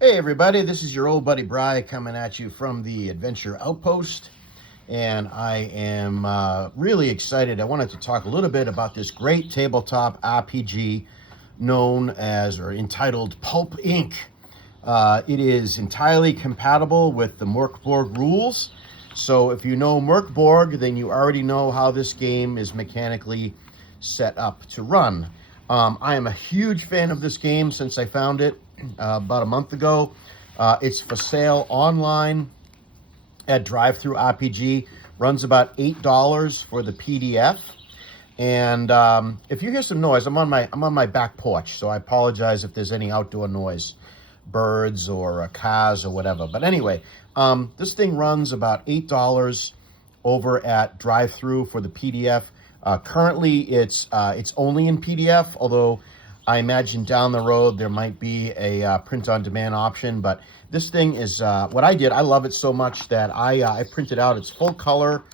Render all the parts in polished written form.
Hey everybody, this is your old buddy Bry coming at you from the Adventure Outpost, and I am really excited. I wanted to talk a little bit about this great tabletop RPG known as, or entitled, Pulp Inc. It is entirely compatible with the Morkborg rules, so if you know Morkborg, then you already know how this game is mechanically set up to run. I am a huge fan of this game since I found it about a month ago. It's for sale online at Drive-Thru RPG. Runs about $8 for the PDF. And if you hear some noise, I'm on my back porch, so I apologize if there's any outdoor noise, birds or cars or whatever. But anyway, this thing runs about $8 over at Drive-Thru for the PDF. Currently, it's only in PDF, although I imagine down the road there might be a print-on-demand option. But this thing is what I did. I love it so much that I printed out its full color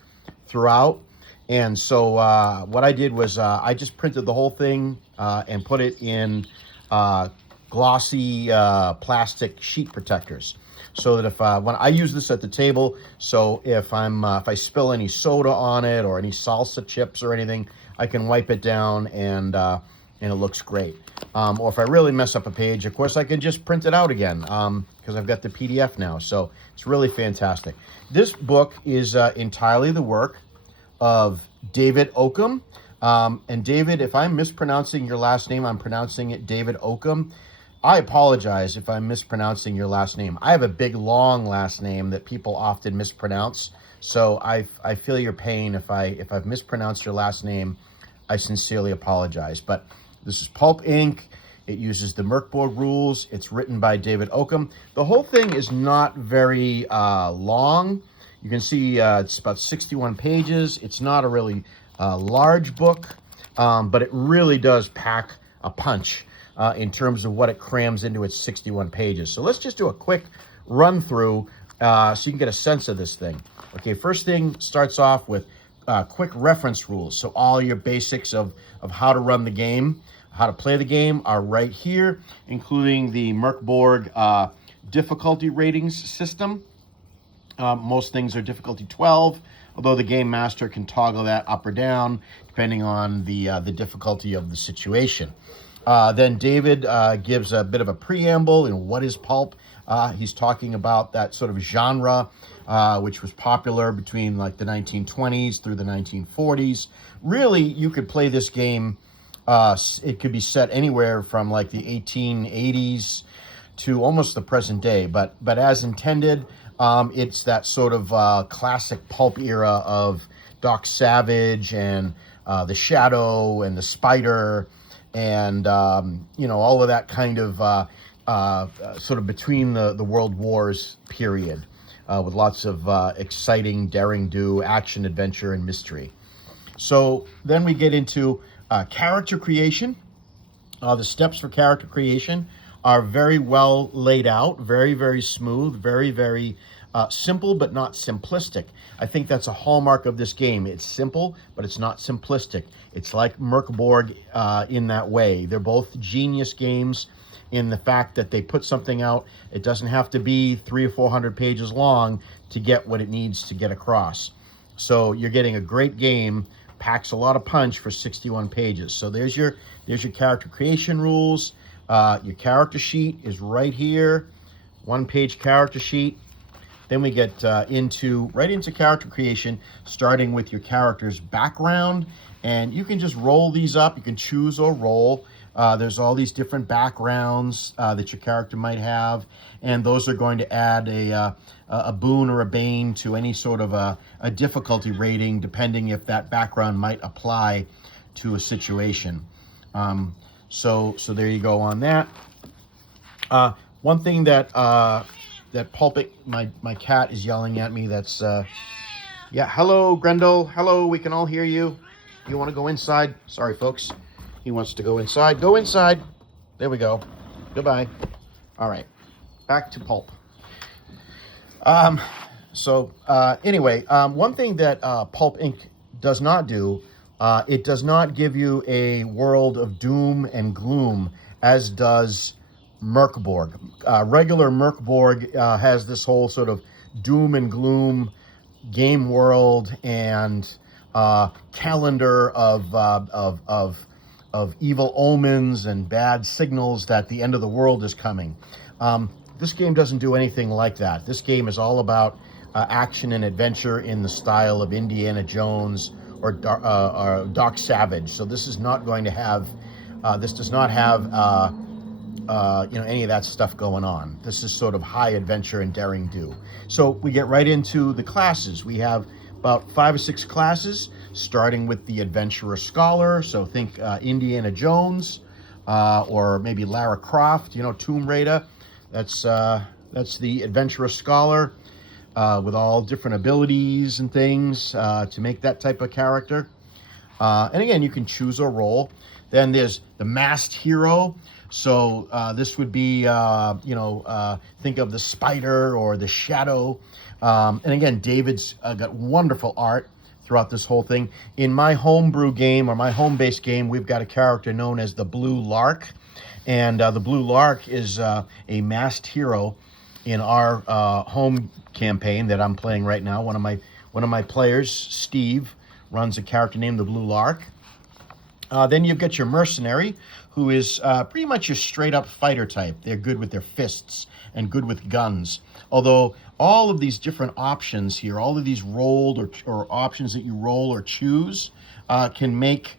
throughout. And so what I did was I just printed the whole thing and put it in glossy plastic sheet protectors, so that if when I use this at the table, so if I spill any soda on it or any salsa chips or anything, I can wipe it down and it looks great. Or if I really mess up a page, of course, I can just print it out again because I've got the PDF now. So it's really fantastic. This book is entirely the work of David Okum. And David, if I'm mispronouncing your last name, I'm pronouncing it David Okum. I apologize if I'm mispronouncing your last name. I have a big, long last name that people often mispronounce. So I feel your pain if I've mispronounced your last name. I sincerely apologize. But this is Pulp Inc. It uses the Morkborg rules. It's written by David Okum. The whole thing is not very long. You can see it's about 61 pages. It's not a really large book, but it really does pack a punch in terms of what it crams into its 61 pages. So let's just do a quick run through so you can get a sense of this thing. Okay, first thing starts off with quick reference rules. So all your basics of how to run the game, how to play the game are right here, including the Morkborg difficulty ratings system. Most things are difficulty 12, although the game master can toggle that up or down depending on the difficulty of the situation. Then David gives a bit of a preamble in what is pulp. He's talking about that sort of genre, which was popular between like the 1920s through the 1940s. Really, you could play this game. It could be set anywhere from like the 1880s to almost the present day. But as intended, it's that sort of classic pulp era of Doc Savage and the Shadow and the Spider. And, all of that kind of sort of between the world wars period with lots of exciting, daring-do, action, adventure, and mystery. So then we get into character creation. The steps for character creation are very well laid out, very, very smooth, very, very simple, but not simplistic. I think that's a hallmark of this game. It's simple, but it's not simplistic. It's like Morkborg in that way. They're both genius games in the fact that they put something out. It doesn't have to be 300 or 400 pages long to get what it needs to get across. So you're getting a great game, packs a lot of punch for 61 pages. So there's your character creation rules. Your character sheet is right here, one-page character sheet. Then we get right into character creation, starting with your character's background. And you can just roll these up. You can choose or roll. There's all these different backgrounds that your character might have. And those are going to add a boon or a bane to any sort of a difficulty rating, depending if that background might apply to a situation. So there you go on that. One thing that Pulp Inc, my cat is yelling at me. That's yeah. Hello, Grendel. Hello. We can all hear you. You want to go inside? Sorry, folks. He wants to go inside. Go inside. There we go. Goodbye. All right. Back to Pulp. Anyway, one thing that Pulp Inc does not do, it does not give you a world of doom and gloom, as does Merkborg. Regular Merkborg has this whole sort of doom and gloom game world and calendar of evil omens and bad signals that the end of the world is coming. This game doesn't do anything like that. This game is all about action and adventure in the style of Indiana Jones or Doc Savage. So this is not going to have, this does not have, any of that stuff going on. This is sort of high adventure and daring do. So we get right into the classes. We have about 5 or 6 classes, starting with the Adventurer Scholar. So think Indiana Jones, or maybe Lara Croft, Tomb Raider. That's the Adventurer Scholar, with all different abilities and things to make that type of character. And again, you can choose a role. Then there's the Masked Hero. So this would be, think of the Spider or the Shadow. And again, David's got wonderful art throughout this whole thing. In my homebrew game, or my home-based game, we've got a character known as the Blue Lark. And the Blue Lark is a masked hero in our home campaign that I'm playing right now. One of my players, Steve, runs a character named the Blue Lark. Then you've got your mercenary, who is pretty much your straight-up fighter type. They're good with their fists and good with guns. Although all of these different options here, all of these rolled or options that you roll or choose can make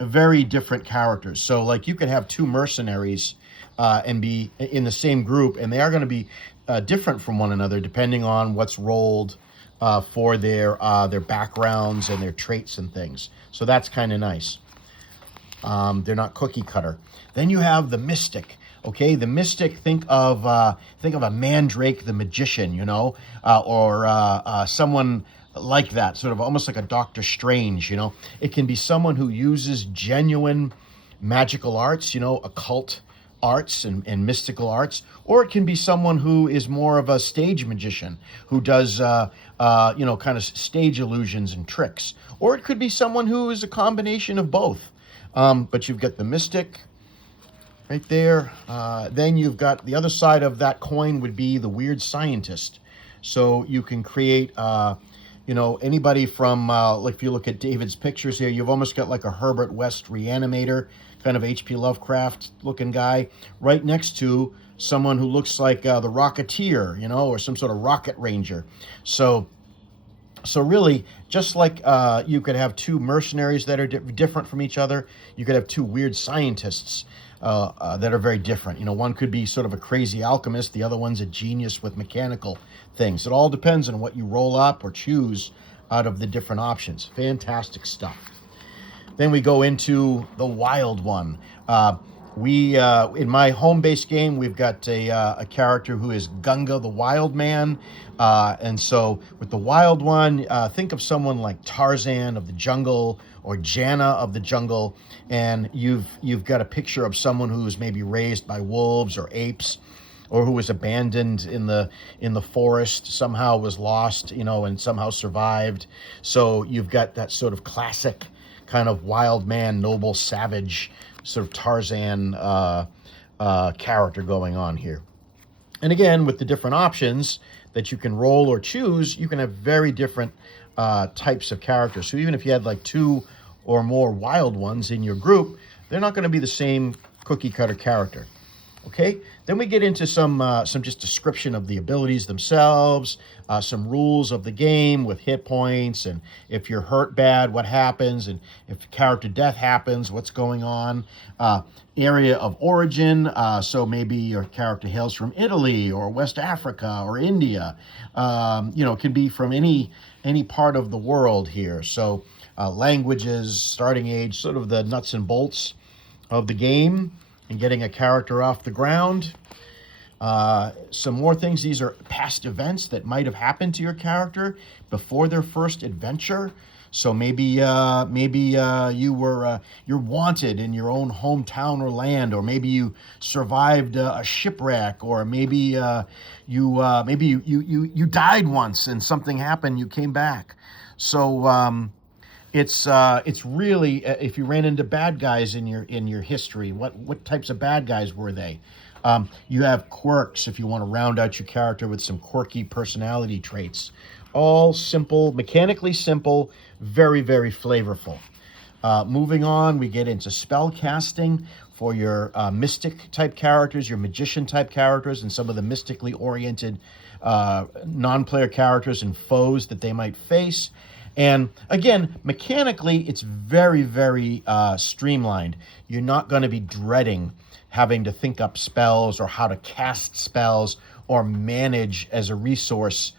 very different characters. So like you could have 2 mercenaries and be in the same group, and they are going to be different from one another depending on what's rolled for their backgrounds and their traits and things. So that's kind of nice. They're not cookie cutter. Then you have the Mystic. Okay, the Mystic. Think of a Mandrake, the magician, or someone like that, sort of almost like a Doctor Strange. It can be someone who uses genuine magical arts, occult arts and mystical arts, or it can be someone who is more of a stage magician who does kind of stage illusions and tricks, or it could be someone who is a combination of both. But you've got the Mystic right there. Then you've got the other side of that coin would be the Weird Scientist. So you can create, anybody from, like if you look at David's pictures here, you've almost got like a Herbert West Reanimator, kind of H.P. Lovecraft looking guy, right next to someone who looks like the Rocketeer, or some sort of rocket ranger. So really, just like you could have 2 mercenaries that are different from each other, you could have 2 weird scientists that are very different. One could be sort of a crazy alchemist, the other one's a genius with mechanical things. It all depends on what you roll up or choose out of the different options. Fantastic stuff. Then we go into the Wild One. In my home-based game, we've got a character who is Gunga the Wild Man. And so with the Wild One, think of someone like Tarzan of the jungle or Jana of the jungle. And you've got a picture of someone who's maybe raised by wolves or apes, or who was abandoned in the forest, somehow was lost, and somehow survived. So you've got that sort of classic kind of wild man, noble savage, sort of Tarzan character going on here. And again, with the different options that you can roll or choose, you can have very different types of characters. So even if you had like 2 or more wild ones in your group, they're not going to be the same cookie cutter character. Okay, then we get into some just description of the abilities themselves, some rules of the game with hit points, and if you're hurt bad, what happens, and if character death happens, what's going on. Area of origin, so maybe your character hails from Italy or West Africa or India. It can be from any part of the world here. So languages, starting age, sort of the nuts and bolts of the game, and getting a character off the ground. Some more things. These are past events that might have happened to your character before their first adventure. So maybe you're wanted in your own hometown or land, or maybe you survived a shipwreck, or maybe you died once and something happened, you came back. So it's really, if you ran into bad guys in your history, what types of bad guys were they? You have quirks if you want to round out your character with some quirky personality traits. All simple, mechanically simple, very, very flavorful. Moving on, we get into spell casting for your mystic type characters, your magician type characters, and some of the mystically oriented non-player characters and foes that they might face. And again, mechanically, it's very, very streamlined. You're not going to be dreading having to think up spells or how to cast spells or manage as a resource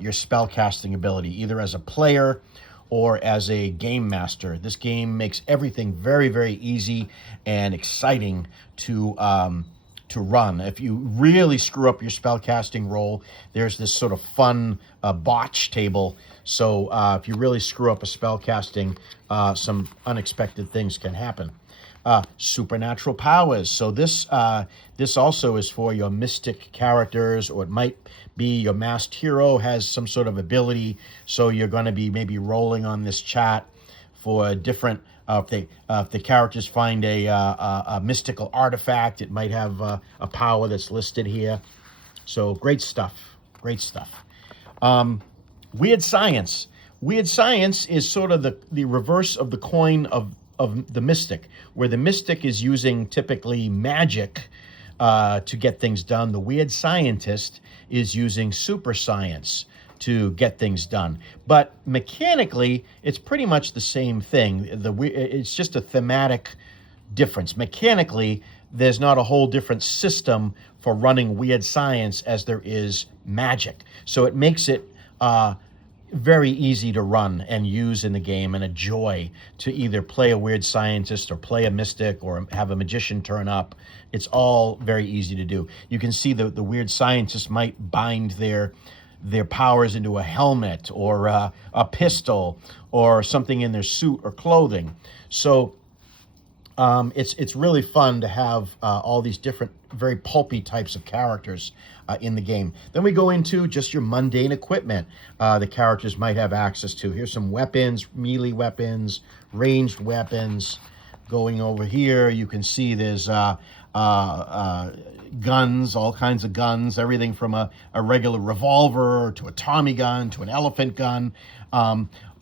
your spell casting ability, either as a player or as a game master. This game makes everything very, very easy and exciting to run. If you really screw up your spellcasting roll, there's this sort of fun botch table. So if you really screw up a spellcasting, some unexpected things can happen. Supernatural powers. So this also is for your mystic characters, or it might be your masked hero has some sort of ability. So you're going to be maybe rolling on this chat for different. If the characters find a mystical artifact, it might have a power that's listed here. So great stuff. Great stuff. Weird science. Weird science is sort of the reverse of the coin of the mystic, where the mystic is using typically magic to get things done. The weird scientist is using super science to get things done. But mechanically, it's pretty much the same thing. It's just a thematic difference. Mechanically, there's not a whole different system for running weird science as there is magic. So it makes it very easy to run and use in the game, and a joy to either play a weird scientist or play a mystic or have a magician turn up. It's all very easy to do. You can see the weird scientist might bind their powers into a helmet or a pistol or something in their suit or clothing. So it's really fun to have all these different very pulpy types of characters in the game. Then we go into just your mundane equipment the characters might have access to. Here's some weapons, melee weapons, ranged weapons. Going over here, you can see there's guns, all kinds of guns, everything from a regular revolver to a Tommy gun to an elephant gun.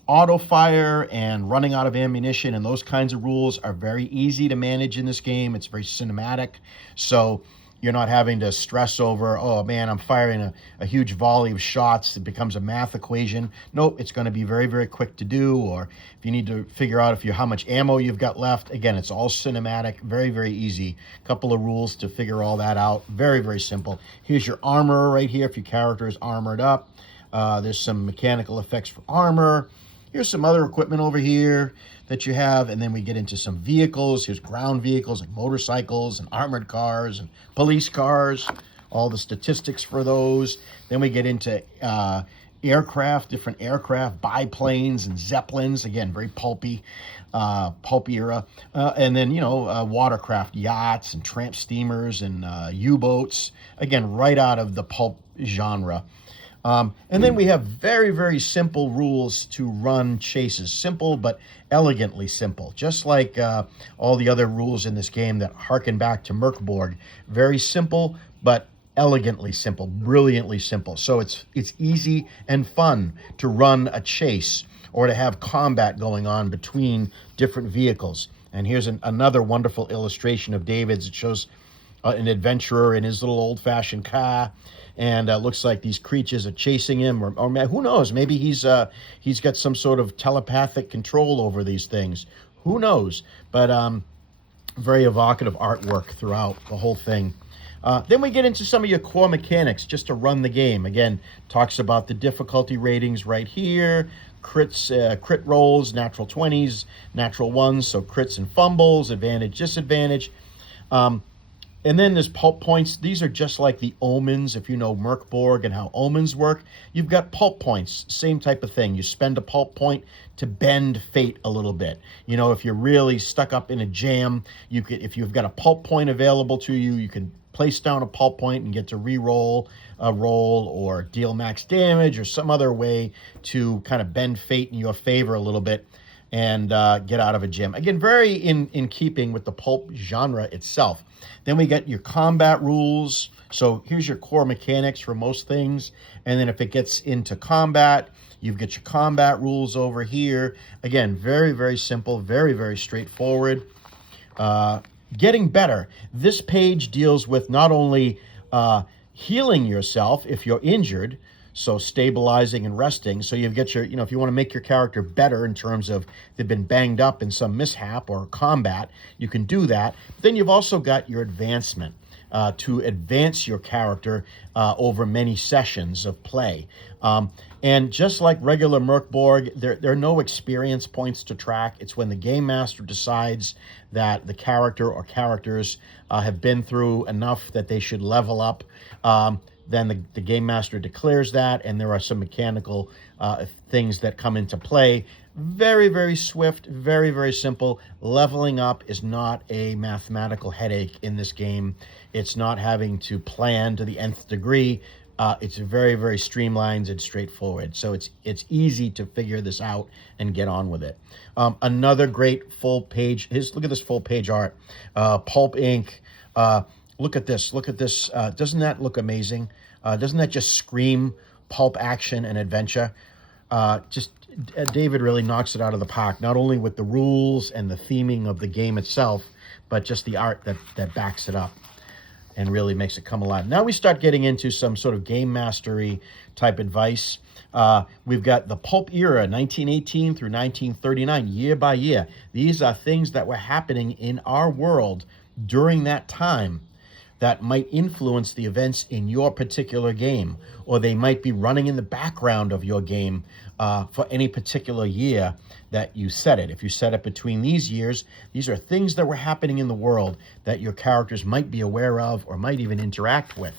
Auto fire and running out of ammunition and those kinds of rules are very easy to manage in this game. It's very cinematic, so you're not having to stress over, oh man, I'm firing a huge volley of shots. It becomes a math equation. Nope, it's going to be very, very quick to do. Or if you need to figure out how much ammo you've got left, again, it's all cinematic, very, very easy. Couple of rules to figure all that out. Very, very simple. Here's your armor right here if your character is armored up. There's some mechanical effects for armor. Here's some other equipment over here that you have, and then we get into some vehicles. Here's ground vehicles like motorcycles and armored cars and police cars, all the statistics for those. Then we get into aircraft, different aircraft, biplanes and zeppelins, again, very pulpy era. And then, watercraft, yachts and tramp steamers and U-boats, again, right out of the pulp genre. And then we have very, very simple rules to run chases. Simple, but elegantly simple. Just like all the other rules in this game that harken back to Merkborg. Very simple, but elegantly simple, brilliantly simple. So it's easy and fun to run a chase or to have combat going on between different vehicles. And here's another wonderful illustration of David's. It shows an adventurer in his little old-fashioned car, and looks like these creatures are chasing him, or who knows, maybe he's got some sort of telepathic control over these things. Who knows? But very evocative artwork throughout the whole thing. Then we get into some of your core mechanics just to run the game. Again, talks about the difficulty ratings right here. Crits, crit rolls, natural 20s, natural 1s, so crits and fumbles, advantage, disadvantage. And then there's pulp points. These are just like the omens, if you know Merkborg and how omens work. You've got pulp points, same type of thing. You spend a pulp point to bend fate a little bit. If you're really stuck up in a jam, if you've got a pulp point available to you, you can place down a pulp point and get to re-roll a roll or deal max damage or some other way to kind of bend fate in your favor a little bit. and get out of a gym. Again, very in keeping with the pulp genre itself. Then we get your combat rules. So here's your core mechanics for most things. And then if it gets into combat, you get your combat rules over here. Again, very, very simple, very, very straightforward. Getting better. This page deals with not only healing yourself if you're injured, so stabilizing and resting. So you get your, if you want to make your character better in terms of they've been banged up in some mishap or combat, you can do that. Then you've also got your advancement to advance your character over many sessions of play. And just like regular Merkborg, there are no experience points to track. It's when the game master decides that the character or characters have been through enough that they should level up. Then the game master declares that, and there are some mechanical things that come into play. Very, very swift, very, very simple. Leveling up is not a mathematical headache in this game. It's not having to plan to the nth degree. It's very, very streamlined and straightforward. So it's easy to figure this out and get on with it. Another great full page. Look at this full page art. Pulp Inc. Look at this. Look at this. Doesn't that look amazing? Doesn't that just scream pulp action and adventure? David really knocks it out of the park, not only with the rules and the theming of the game itself, but just the art that backs it up and really makes it come alive. Now we start getting into some sort of game mastery type advice. We've got the pulp era, 1918 through 1939, year by year. These are things that were happening in our world during that time that might influence the events in your particular game, or they might be running in the background of your game for any particular year that you set it. If you set it between these years, these are things that were happening in the world that your characters might be aware of or might even interact with.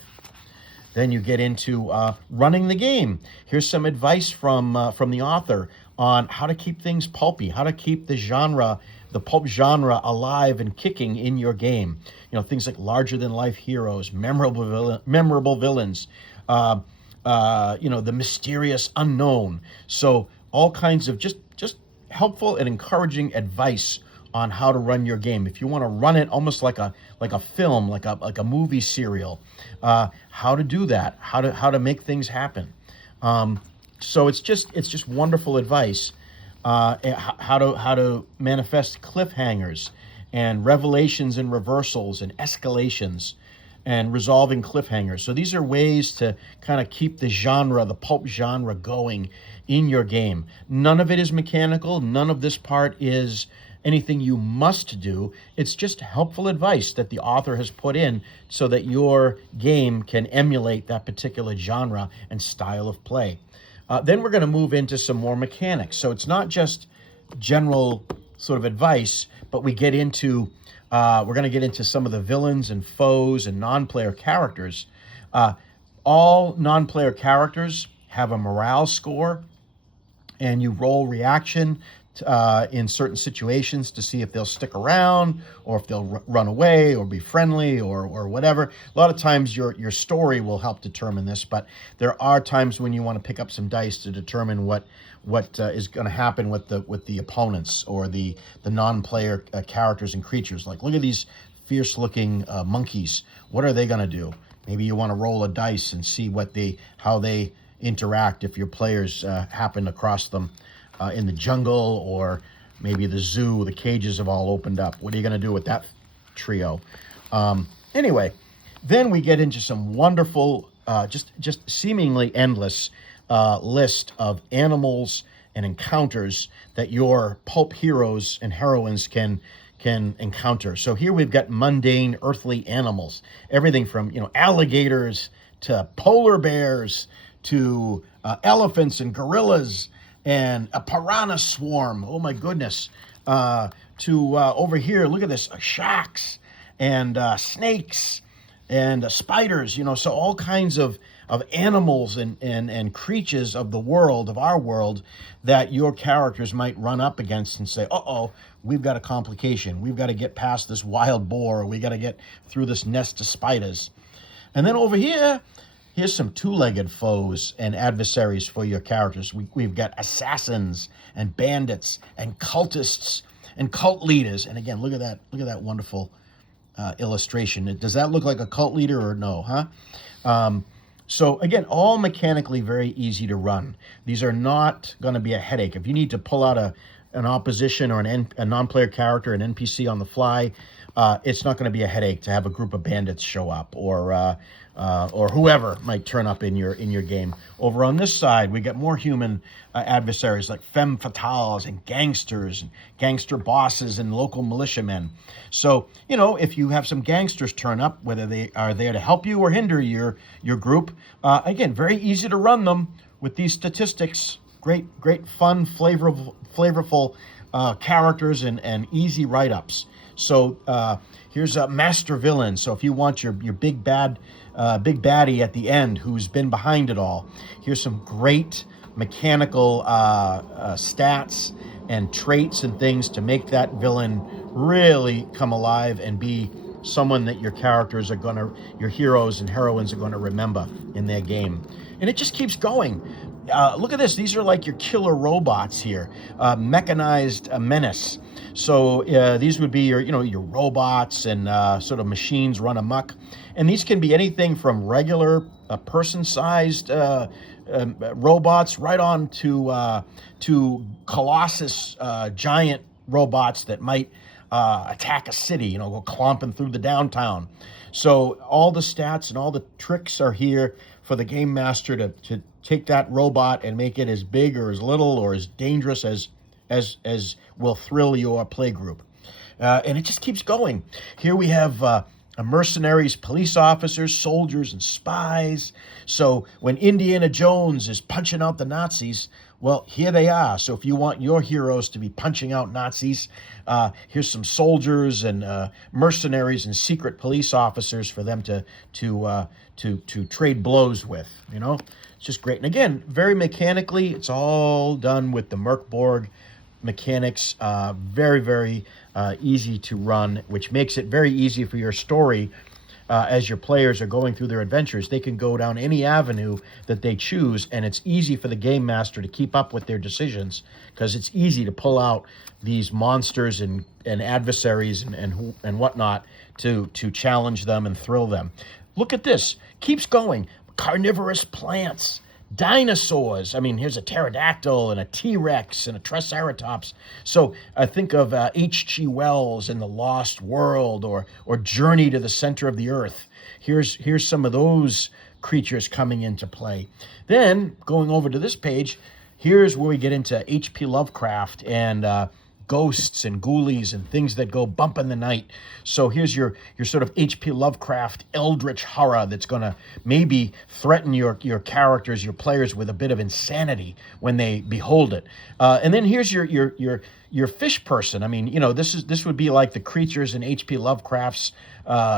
Then you get into running the game. Here's some advice from the author on how to keep things pulpy, how to keep the pulp genre alive and kicking in your game. Things like larger-than-life heroes, memorable villains, the mysterious unknown. So all kinds of just helpful and encouraging advice on how to run your game. If you want to run it almost like a film, like a movie serial, how to do that, how to make things happen. So it's just wonderful advice. How to manifest cliffhangers and revelations and reversals and escalations and resolving cliffhangers. So these are ways to kind of keep the pulp genre going in your game. None of it is mechanical. None of this part is anything you must do. It's just helpful advice that the author has put in so that your game can emulate that particular genre and style of play. Then we're going to move into some more mechanics. So it's not just general sort of advice, but we're going to get into some of the villains and foes and non-player characters. All non-player characters have a morale score, and you roll reaction in certain situations to see if they'll stick around or if they'll run away or be friendly or whatever. A lot of times your story will help determine this, but there are times when you want to pick up some dice to determine what is going to happen with the opponents or the non-player characters and creatures. Like, look at these fierce-looking monkeys. What are they going to do? Maybe you want to roll a dice and see how they interact if your players happen across them in the jungle, or maybe the zoo, the cages have all opened up. What are you going to do with that trio? Anyway, then we get into some wonderful, just seemingly endless list of animals and encounters that your pulp heroes and heroines can encounter. So here we've got mundane earthly animals, everything from alligators to polar bears to elephants and gorillas and a piranha swarm. Oh my goodness. To over here, look at this, sharks and snakes and spiders, so all kinds of animals and creatures of the world, of our world, that your characters might run up against and say, uh-oh, we've got a complication. We've got to get past this wild boar. We got to get through this nest of spiders. And then over here, Here's some two-legged foes and adversaries for your characters. We've got assassins and bandits and cultists and cult leaders. And again, look at that wonderful illustration. Does that look like a cult leader or no, huh? So again, all mechanically very easy to run. These are not going to be a headache. If you need to pull out an opposition or a non-player character, an NPC on the fly, it's not going to be a headache to have a group of bandits show up or whoever might turn up in your game. Over on this side, we get more human adversaries like femme fatales and gangster bosses and local militiamen. So, if you have some gangsters turn up, whether they are there to help you or hinder your group, again, very easy to run them with these statistics. Great, fun, flavorful characters and easy write-ups. So here's a master villain. So if you want your big baddie at the end who's been behind it all, here's some great mechanical stats and traits and things to make that villain really come alive and be someone that your heroes and heroines are gonna remember in their game. And it just keeps going. Look at this. These are like your killer robots here, mechanized menace. So these would be your robots and sort of machines run amok. And these can be anything from regular person-sized robots right on to colossus giant robots that might attack a city, go clomping through the downtown. So all the stats and all the tricks are here for the game master to take that robot and make it as big or as little or as dangerous as will thrill your play group. And it just keeps going. Here we have mercenaries, police officers, soldiers, and spies. So when Indiana Jones is punching out the Nazis, well, here they are. So if you want your heroes to be punching out Nazis, here's some soldiers and mercenaries and secret police officers for them to trade blows with. It's just great. And again, very mechanically, it's all done with the Merkborg mechanics. Very, very easy to run, which makes it very easy for your story. As your players are going through their adventures, they can go down any avenue that they choose, and it's easy for the game master to keep up with their decisions because it's easy to pull out these monsters and adversaries and whatnot to challenge them and thrill them. Look at this. Keeps going. Carnivorous plants. Dinosaurs. I mean, here's a pterodactyl and a T-Rex and a Triceratops. So I think of H.G. Wells in The Lost World or Journey to the Center of the Earth. Here's some of those creatures coming into play. Then going over to this page, here's where we get into H.P. Lovecraft and ghosts and ghoulies and things that go bump in the night. So here's your sort of H.P. Lovecraft eldritch horror that's going to maybe threaten your characters, your players with a bit of insanity when they behold it. And then here's your fish person. I mean, this would be like the creatures in H.P. Lovecraft's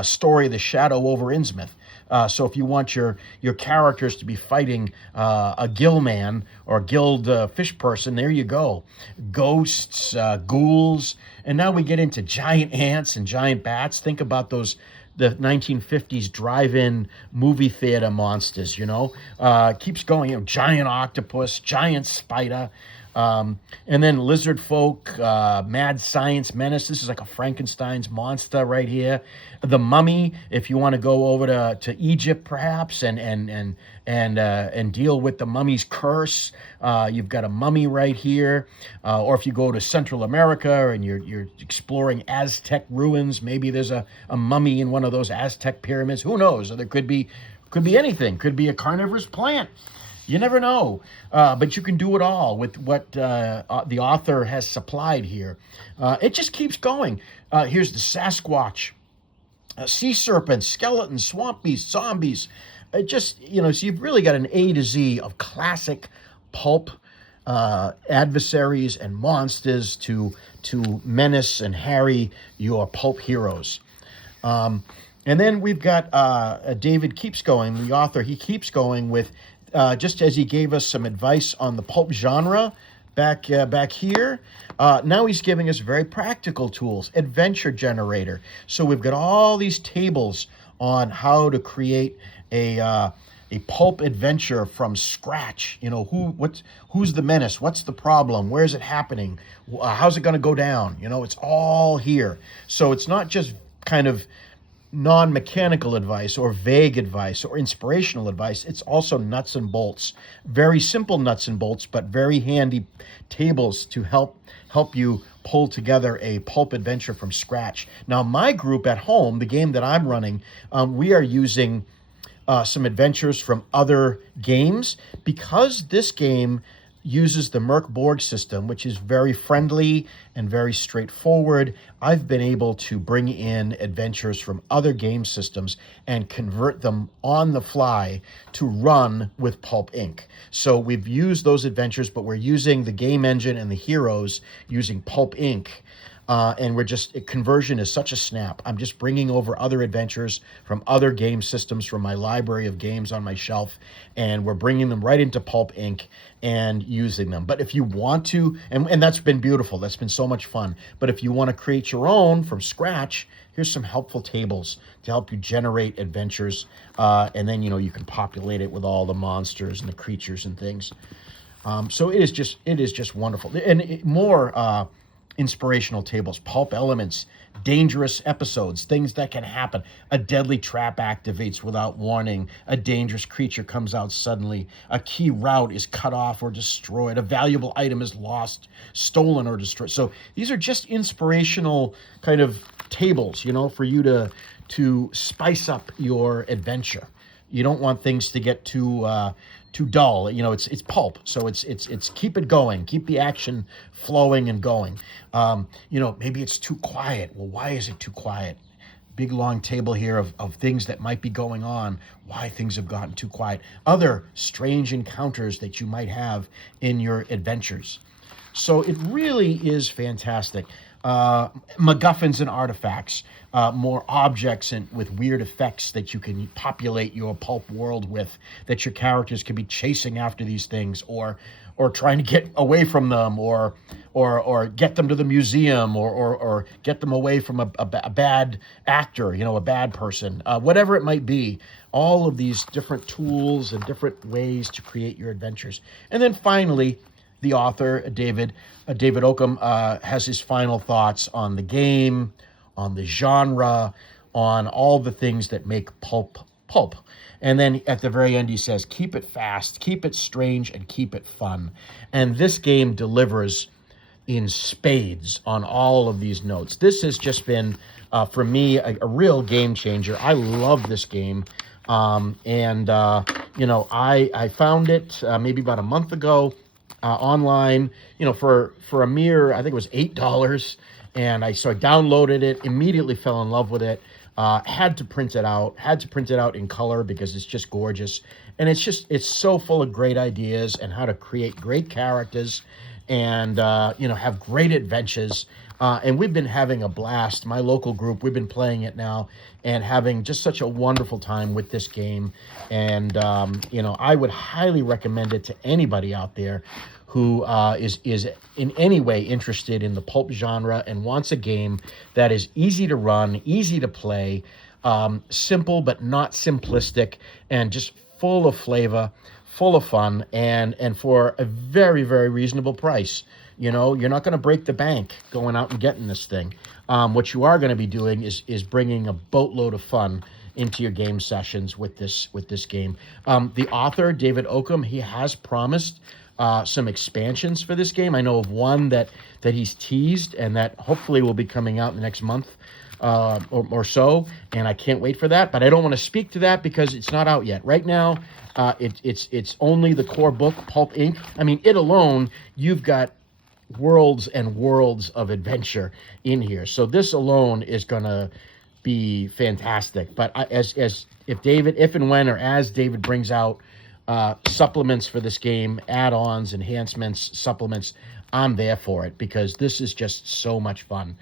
story, The Shadow over Innsmouth. So if you want your characters to be fighting a gill man or guild fish person, there you go. Ghosts, ghouls, and now we get into giant ants and giant bats. Think about the 1950s drive-in movie theater monsters, keeps going, giant octopus, giant spider, and then lizard folk, mad science menace. This is like a Frankenstein's monster right here. The mummy, if you want to go over to Egypt perhaps and deal with the mummy's curse, you've got a mummy right here. Or if you go to Central America and you're exploring Aztec ruins, maybe there's a mummy in one of those Aztec pyramids. Who knows? Or there could be anything. Could be a carnivorous plant. You never know, but you can do it all with what the author has supplied here. It just keeps going. Here's the Sasquatch, sea serpents, skeletons, swamp beasts, zombies. It just, so you've really got an A to Z of classic pulp adversaries and monsters to menace and harry your pulp heroes. And then we've got David keeps going, the author. He keeps going with, just as he gave us some advice on the pulp genre back here, now he's giving us very practical tools, adventure generator. So we've got all these tables on how to create a a pulp adventure from scratch. You know, who's the menace? What's the problem? Where is it happening? How's it going to go down? You know, it's all here. So it's not just kind of non-mechanical advice or vague advice or inspirational advice. It's also nuts and bolts, very simple nuts and bolts, but very handy tables to help you pull together a pulp adventure from scratch. Now, my group at home, the game that I'm running, we are using some adventures from other games, because this game uses the Merc Borg system, which is very friendly and very straightforward. I've been able to bring in adventures from other game systems and convert them on the fly to run with Pulp Inc. So we've used those adventures, but we're using the game engine and the heroes using Pulp Inc. And conversion is such a snap. I'm just bringing over other adventures from other game systems from my library of games on my shelf, and we're bringing them right into Pulp Inc. and using them. But if you want to, and that's been beautiful, that's been so much fun. But if you want to create your own from scratch, here's some helpful tables to help you generate adventures. And then, you can populate it with all the monsters and the creatures and things. So it is just wonderful. And more inspirational tables, pulp elements, dangerous episodes, things that can happen. A deadly trap activates without warning. A dangerous creature comes out suddenly. A key route is cut off or destroyed. A valuable item is lost, stolen, or destroyed. So these are just inspirational kind of tables, for you to spice up your adventure. You don't want things to get too dull. It's pulp, so it's keep it going, keep the action flowing and going. Maybe it's too quiet. Well, why is it too quiet? Big long table here of things that might be going on, why things have gotten too quiet, other strange encounters that you might have in your adventures. So it really is fantastic. MacGuffins and artifacts, more objects and with weird effects that you can populate your pulp world with, that your characters can be chasing after these things, or trying to get away from them, or get them to the museum, or get them away from a bad actor, a bad person, whatever it might be. All of these different tools and different ways to create your adventures. And then finally, the author, David Okum, has his final thoughts on the game, on the genre, on all the things that make pulp. And then at the very end, he says, keep it fast, keep it strange, and keep it fun. And this game delivers in spades on all of these notes. This has just been, for me, a real game changer. I love this game. I found it maybe about a month ago. Online, for a mere, I think it was $8, and I downloaded it, immediately fell in love with it. Had to print it out in color because it's just gorgeous, and it's so full of great ideas and how to create great characters and have great adventures. And we've been having a blast. My local group, we've been playing it now and having just such a wonderful time with this game. And I would highly recommend it to anybody out there who is in any way interested in the pulp genre and wants a game that is easy to run, easy to play, simple but not simplistic, and just full of flavor, full of fun, and for a very, very reasonable price. You're not going to break the bank going out and getting this thing. What you are going to be doing is bringing a boatload of fun into your game sessions with this game. The author, David Okum, he has promised some expansions for this game. I know of one that he's teased and that hopefully will be coming out in the next month or so, and I can't wait for that. But I don't want to speak to that because it's not out yet. Right now, it's only the core book, Pulp Inc. I mean, it alone, you've got worlds and worlds of adventure in here. So this alone is gonna be fantastic. But as if and when David brings out supplements for this game, add-ons, enhancements, supplements, I'm there for it because this is just so much fun.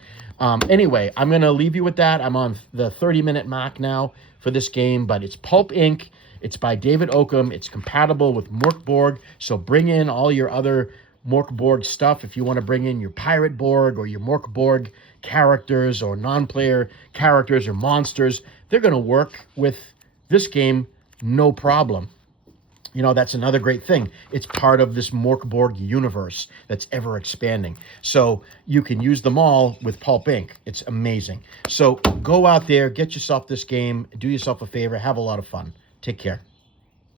Anyway, I'm going to leave you with that. I'm on the 30-minute mark now for this game, but it's Pulp Inc. It's by David Okum. It's compatible with Merc Borg, so bring in all your other Merc Borg stuff if you want to bring in your Pirate Borg or your Merc Borg characters or non-player characters or monsters. They're going to work with this game no problem. You know, that's another great thing. It's part of this Morkborg universe that's ever expanding. So you can use them all with Pulp Inc. It's amazing. So go out there, get yourself this game, do yourself a favor, have a lot of fun. Take care.